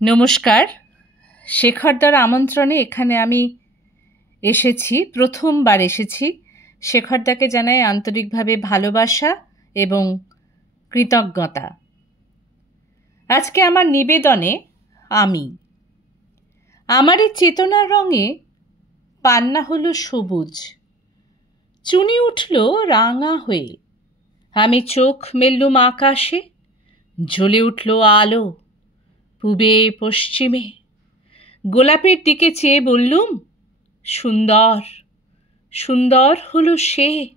নমস্কার। শেখরদার আমন্ত্রণে এখানে আমি এসেছি, প্রথমবার এসেছি। শেখরদাকে জানাই আন্তরিকভাবে ভালোবাসা এবং কৃতজ্ঞতা। আজকে আমার নিবেদনে আমারই চেতনার রঙে পান্না হলো সবুজ, চুনি উঠল রাঙা হয়ে। আমি চোখ মেললুম আকাশে, জ্বলে উঠল আলো পূবে পশ্চিমে। গোলাপের দিকে চেয়ে বললুম, সুন্দর সুন্দর হলো সে।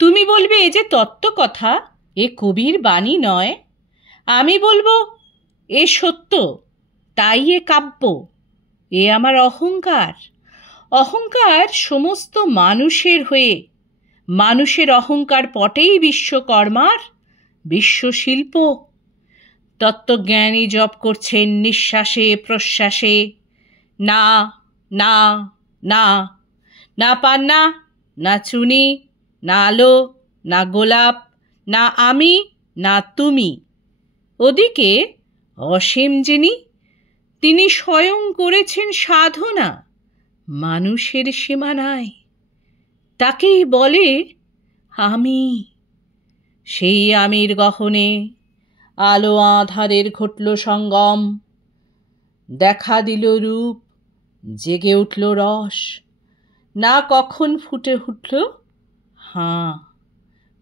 তুমি বলবে এ যে তত্ত্ব কথা, এ কবির বাণী নয়। আমি বলবো এ সত্য, তাই এ কাব্য। এ আমার অহংকার, অহংকার সমস্ত মানুষের হয়ে। মানুষের অহংকার পটেই বিশ্বকর্মার বিশ্বশিল্প। তত্ত্বজ্ঞানী জপ করছেন নিঃশ্বাসে প্রশ্বাসে, না না না, না পান্না, না চুনি, না আলো, না গোলাপ, না আমি, না তুমি। ওদিকে অসীম যিনি, তিনি স্বয়ং করেছেন সাধনা মানুষের সীমানায়। তাকেই বলে আমি। সেই আমির গহনে আলো আঁধারের ঘটল সঙ্গম। দেখা দিল রূপ, জেগে উঠল রস। না কখন ফুটে উঠল হাঁ,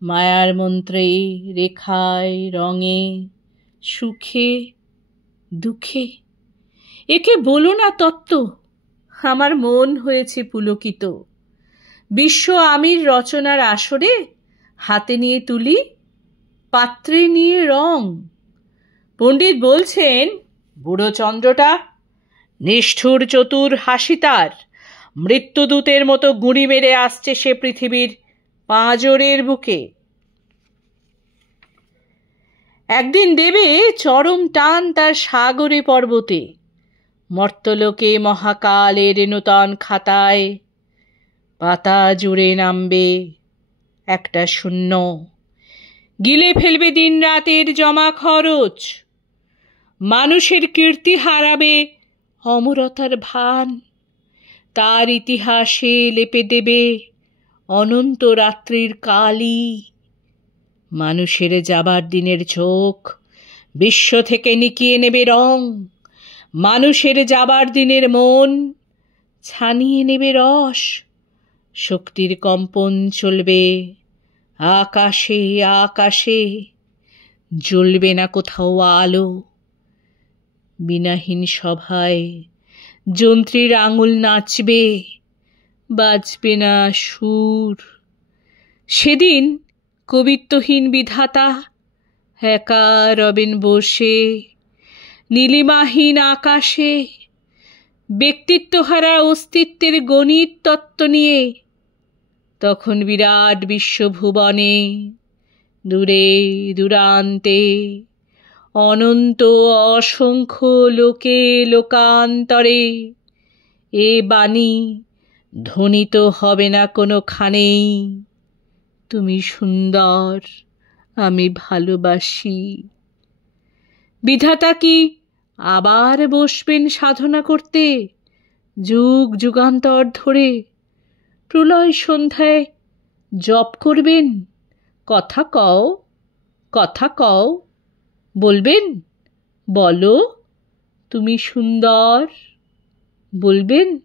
মায়ার মন্ত্রে, রেখায়, রঙে, সুখে দুঃখে। একে বলো না তত্ত্ব, আমার মন হয়েছে পুলকিত। বিশ্ব আমির রচনার আসরে হাতে নিয়ে তুলি, পাত্রে নিয়ে রং। পণ্ডিত বলছেন, বুড়ো চন্দ্রটা নিষ্ঠুর চতুর হাসি তার, মৃত্যুদূতের মতো গুঁড়ি মেরে আসছে সে পৃথিবীর পাঁজরের বুকে। একদিন দেবে চরম টান তার সাগরে পর্বতে। মর্তলোকে মহাকালের নূতন খাতায় পাতা জুড়ে নামবে একটা শূন্য। গিলে ফেলবে দিন রাতের জমা খরচ। মানুষের কীর্তি হারাবে অমরতার ভান। তার ইতিহাসে লেপে দেবে অনন্ত রাত্রির কালি। মানুষের যাবার দিনের চোখ বিশ্ব থেকে নিকিয়ে নেবে রং। মানুষের যাবার দিনের মন ছানিয়ে নেবে রস। শক্তির কম্পন চলবে আকাশে আকাশে, জ্বলবে না কোথাও আলো। বিনাহীন সভায় যন্ত্রীর আঙুল নাচবে, বাজবে না সুর। সেদিন কবিত্বহীন বিধাতা একা রবেন বসে নীলিমাহীন আকাশে, ব্যক্তিত্বহারা অস্তিত্বের গণিত তত্ত্ব নিয়ে। তখন বিরাট বিশ্বভুবনে দূরে দূরান্তে অনন্ত অসংখ্য লোকে লোকান্তরে এ বাণী ধ্বনিত হবে না কোনোখানেই, তুমি সুন্দর, আমি ভালোবাসি। বিধাতা কি আবার বসবেন সাধনা করতে যুগ যুগান্তর ধরে? প্রলয় সন্ধ্যায় জপ করবেন, কথা কও, কথা কও, বলবেন, বলো তুমি সুন্দর, বলবেন,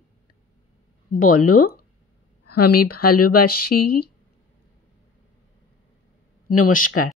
বলো আমি ভালোবাসি। নমস্কার।